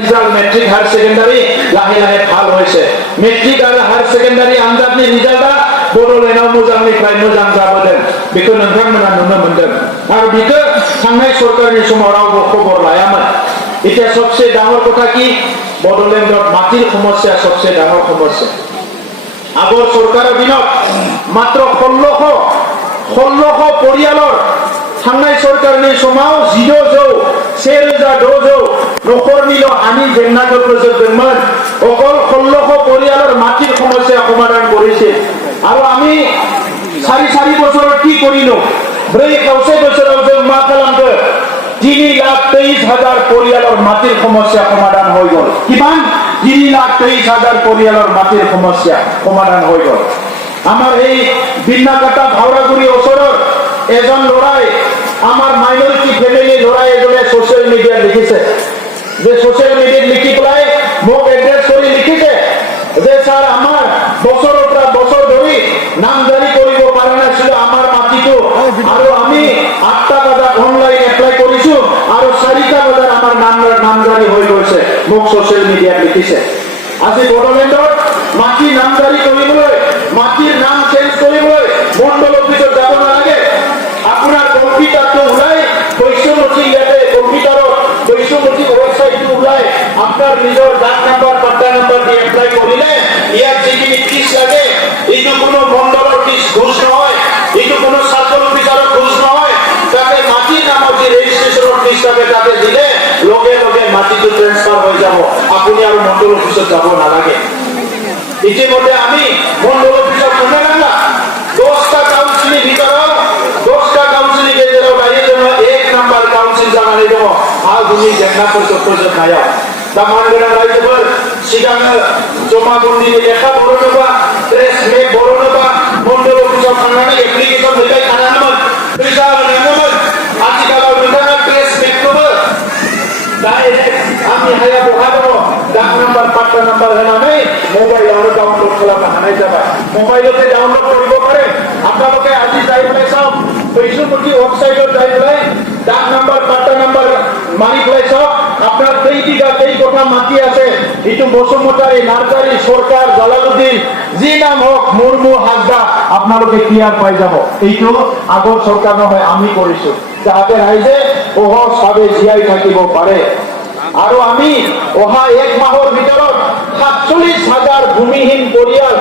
result matric higher secondary লাহে লাহে ভাল হৈছে মেট্ৰিক आरो हायार सेकेन्डारि आनजादनि रिजाल्टआ बड'लेण्डआव मोजांनिफ्राय मोजां जाबोदों बेखौ नोंथांमोना नुनो मोनदों आरो बेखौ थांनाय सरकारनि समाव रावबो खबर लायामोन এতিয়া सबसे ডাঙৰ কথা কি बड'लेण्डত মাটিৰ সমস্যা सबसे ডাঙৰ সমস্যা আগৰ চৰকাৰৰ দিনত মাত্ৰ 1600 পৰিয়ালৰ थांनाय सरकारनि समाव 1600 नखरनिल' हानि जेंनाखौ फोजोबदोंमोन अकल 1600 परियाলৰ माटिৰ সমস্যা সমাধান কৰিছিল আৰু আমি 4 বছৰত কি কৰিলো 4.5 বছৰত जों मा खालामखो 3,23,000 পৰিয়ালৰ মাটিৰ সমস্যা সমাধান হৈ গ'ল কিমান 3,23,000 পৰিয়ালৰ মাটিৰ সমস্যা সমাধান হৈ গ'ল আমাৰ এই বিন্নাকাটা ভাওৰাগুৰি ওচৰৰ এজন লৰাই আমার মাইনরিটি ফ্যামিলি লড়াই এজনে সোশ্যাল মিডিয়া লিখিছে যে সোশ্যাল মিডিয়াত লিখি পেলাই মোক এড্রেস করে লিখিছে যে স্যার আমার বছৰৰ পৰা বছৰ ধৰি নামজাৰি কৰিব পৰা নাছিল আমাৰ মাটিটো আৰু আমি 8টা বজাত অনলাইন এপ্লাই কৰিছো আৰু 4টা বজাত আমাৰ নামজাৰি হৈ গৈছে মোক সোশ্যাল মিডিয়াত লিখিছে আজি বড়োলেণ্ডত মাটি নামজাৰি কৰিবলৈ মাটিৰ নাম চেঞ্জ কৰিবলৈ মণ্ডল অফিচত যাব নালাগে আপনার কম্পিউটারটো উলাই বৈশ্যমতি ইয়াতে কম্পিউটারত বৈশ্যমতি ওয়েবসাইটটো উলাই আপনার নিজের ডাক নাম্বার পাট্টা নাম্বার দিয়ে এপ্লাই করিলে ইয়ার যিখিনি ফিস লাগে এইটো কোনো মণ্ডলৰ ফিস ঘুষ নহয় এইটো কোনো সাৰ্কল অফিসাৰৰ ঘুষ নহয় তাতে মাটিৰ নামত যে রেজিস্ট্রেশনের ফিস থাকে তাতে দিলে লগে লগে মাটিটো ট্রান্সফার হয়ে যাব আপনি আর মণ্ডল অফিসত যাব নালাগে ইতিমধ্যে আমি মণ্ডল অফিসত মনে রাখলাম 10টা কাউন্সিলের ভিতৰত 10টা কাউন্সিল के जरा भाई जो एक नंबर काउंसिल जानानै दङ आगुनि जेंनाफोरखौ फोजोबनो हाया दा मानगोनां रायजोफोर सिगां जमाबन्दीनि लेखा बरनोबा प्रेस मेक बरनोबा मण्डल अफिसाव थांनानै एप्लिकेसन हैबाय थानांगौमोन फैसा होनांगौमोन आथिखालाव नोंथाङा प्रेस मेकखौबो डाइरेक्ट आंनि हाया बहा दङ डाक नाम्बार पाट्टा नाम्बार होनानै मबाइलावनो डाउनलोड खालामनो हानाय जाबाय मबाइलতে डाउनलोड কৰিব পাৰে আপোনালোকে আজি যাই পেলাই চাওক বৈশ্যমতি ওয়েবসাইটত যাই পেলাই ডাক নাম্বার পাট্টা নাম্বার মারি পেলাই চাওক আপনার কেই বিঘা কেই কোঠা মাটি আছে এইটো বসুমতাৰী নাৰ্জাৰী সৰকাৰ জালালুদ্দিন যি নাম হোক মুৰ্মু হাজদা আপোনালোকে ক্লিয়াৰ পাই যাব এইটো আগৰ সৰকাৰ নহয় আমি কৰিছো যাতে ৰাইজে সহজভাৱে জীয়াই থাকিব পাৰে আৰু আমি অহা 1 মাহৰ ভিতৰত 47,000 ভূমিহীন পৰিয়াল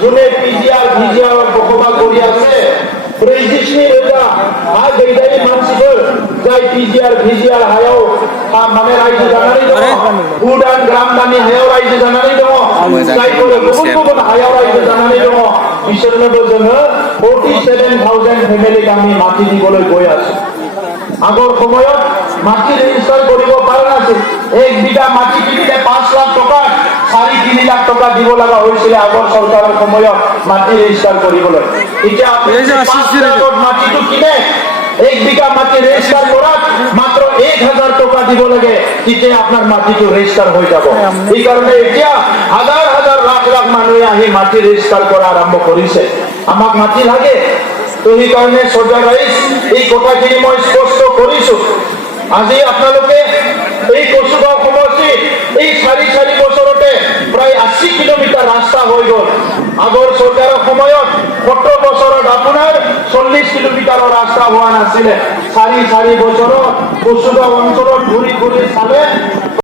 যোনে পিজিআৰ ভিজিআৰ বসবাস কৰি আছে 43,000 আর গैदारि मानसिफोर जाय पिजिआर भिजिआर हायाव माने रायजो जानानै दङ उदान ग्रामदानि हायाव रायजो जानानै दङ जायफोर गुबुन गुबुन हायाव रायजो जानानै दङ बिसोरनोबो जोङो 47,000 फेमिलि गामि माटी दिবলৈ গৈ আছো আগৰ সময়ত মাটি ৰেজিষ্টাৰ কৰিব পৰা নাছিল 1 বিঘা মাটি কিনিলে 5 লাখ টকা 3.5 লাখ টকা দিব লগা হৈছিল আগৰ চৰকাৰৰ সময়ত মাটি ৰেজিষ্টাৰ কৰিবলৈ এতিয়া মাটিটো কিনে 1 বিঘা মাটি ৰেজিষ্টাৰ কৰাত মাত্ৰ 1000 টকা দিব লাগে তেতিয়া আপোনাৰ মাটিটো ৰেজিষ্টাৰ হৈ যাব এই কাৰণে এতিয়া হাজাৰ হাজাৰ লাখ লাখ মানুহে আহি মাটি ৰেজিষ্টাৰ কৰা আৰম্ভ কৰিছে আমাক মাটি লাগে তো এই কাৰণে সৰ্দাৰ ৰাইজ এই কথাখিনি মই স্পষ্ট কৰিছো আজি আপোনালোকে এই কচুগাঁও সমষ্টি এই 4 বছৰতে প্ৰায় 80 কিলোমিটাৰ ৰাস্তা হৈ গ'ল আগৰ চৰকাৰৰ সময়ত 17 বছৰত আপোনাৰ 40 কিলোমিটাৰৰ ৰাস্তা হোৱা নাছিলে 4 বছৰত কচুগাঁও অঞ্চলত ঘূৰি ঘূৰি চালে